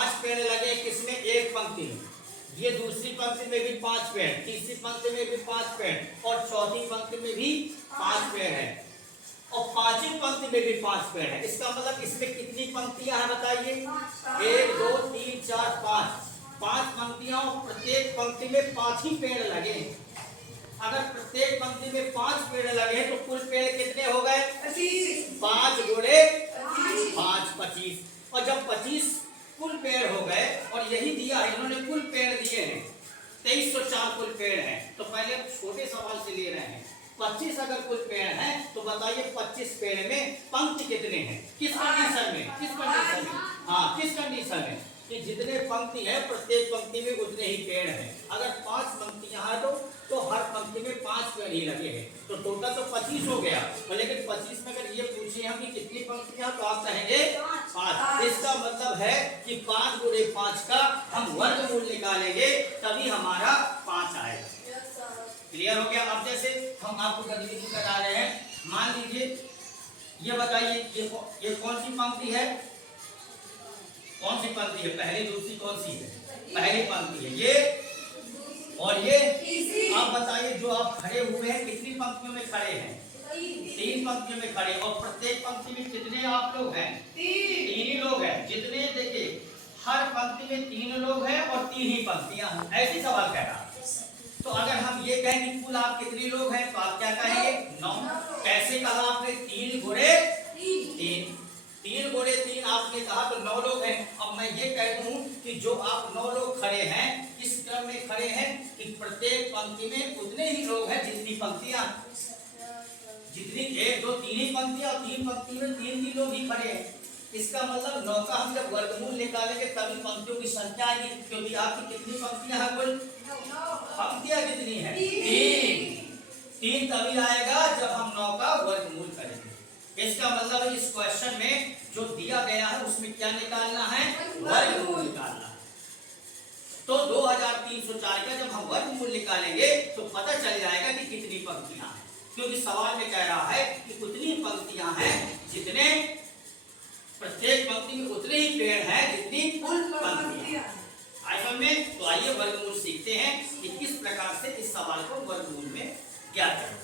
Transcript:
5 पेड़ लगे किसमें? एक पंक्ति में। ये दूसरी पंक्ति में भी 5 पेड़, तीसरी पंक्ति में भी 5 पेड़ और चौथी पंक्ति में भी 5 पेड़ है और पांचवी पंक्ति में भी 5 पेड़ है। इसका मतलब इसमें कितनी पंक्तियां हैं बताइए? 1 2 3 4 5 पंक्तियां और प्रत्येक पंक्ति में 5 ही पेड़ लगे। अगर प्रत्येक पंक्ति में 5 पेड़ लगे तो कुल पेड़ कितने हो गए? 5 गुणे 5 25। और जब 25 कुल पेड़ हो गए और यही दिया है, इन्होंने कुल पेड़ दिए हैं 2304 कुल पेड़ हैं। तो पहले छोटे सवाल से ले रहे हैं 25 अगर कुल पेड़ हैं तो बताइए 25 पेड़ में पंक्ति कितने हैं? किस कंडीशन में? किस कंडीशन में कि जितने पंक्ति है प्रत्येक पंक्ति में उतने ही पेड़ हैं। अगर 5 पंक्तियां हैं तो हर पंक्ति में 5 पेड़ ही लगे हैं, तो टोटल तो 25 हो गया। और लेकिन 25 में अगर ये पूछे हम कि कितनी पंक्तियां तो आप कहेंगे 5। इसका मतलब है कि 5 गुणे 5 का हम वर्गमूल निकालेंगे तभी हमारा 5 आएगा। क्लियर हो गया? अब जैसे हम आपको गतिविधि बता रहे हैं, मान लीजिए ये बताइए ये कौन सी पंक्ति है? कौन सी पंक्ति है? पहली दूसरी कौन सी है? पहली पंक्ति है ये और ये। आप बताइए जो आप खड़े हुए हैं कितनी पंक्तियों में खड़े हैं? 3 पंक्तियों में खड़े। और प्रत्येक पंक्ति में कितने आप लोग हैं? 3 ही लोग हैं। जितने देखिए हर पंक्ति में 3 लोग हैं और 3 ही पंक्तियां हैं। ऐसी सवाल कह रहा। तो अगर हम ये कहें कि कुल आप कितने लोग हैं तो आप क्या कहेंगे? 9। कैसे कहा आपने? 3 गुणे 3। 3 गुणे 3 आपने कहा तो 9 लोग हैं। अब मैं ये कह दूं कि जो आप 9 लोग खड़े हैं इस क्रम में खड़े हैं कि प्रत्येक पंक्ति में उतने ही लोग हैं जितनी पंक्तियां, जितनी 1 2 3 ही पंक्तियां और 3 पंक्ति में 3 ही लोग ही खड़े हैं। इसका मतलब 9 का हम जब वर्गमूल निकालेंगे तभी पंक्तियों की संख्या आएगी। क्योंकि आपकी कितनी पंक्तियां हैं? कुल पंक्तियां कितनी है? 3 तभी आएगा जब हम 9 का वर्गमूल करेंगे। इसका मतलब इस क्वेश्चन में जो दिया गया है उसमें क्या निकालना है? वर्गमूल निकालना है। तो 2304 का जब हम वर्गमूल निकालेंगे तो पता चल जाएगा कि कितनी पंक्तियां हैं। क्योंकि सवाल में कह रहा है कि उतनी पंक्तियां हैं जितने प्रत्येक पंक्ति में उतने ही पेड़ हैं जितनी कुल पंक्तियां। आइए में तो आइए वर्गमूल सीखते हैं कि किस प्रकार से इस सवाल को वर्गमूल में ज्ञात करना है।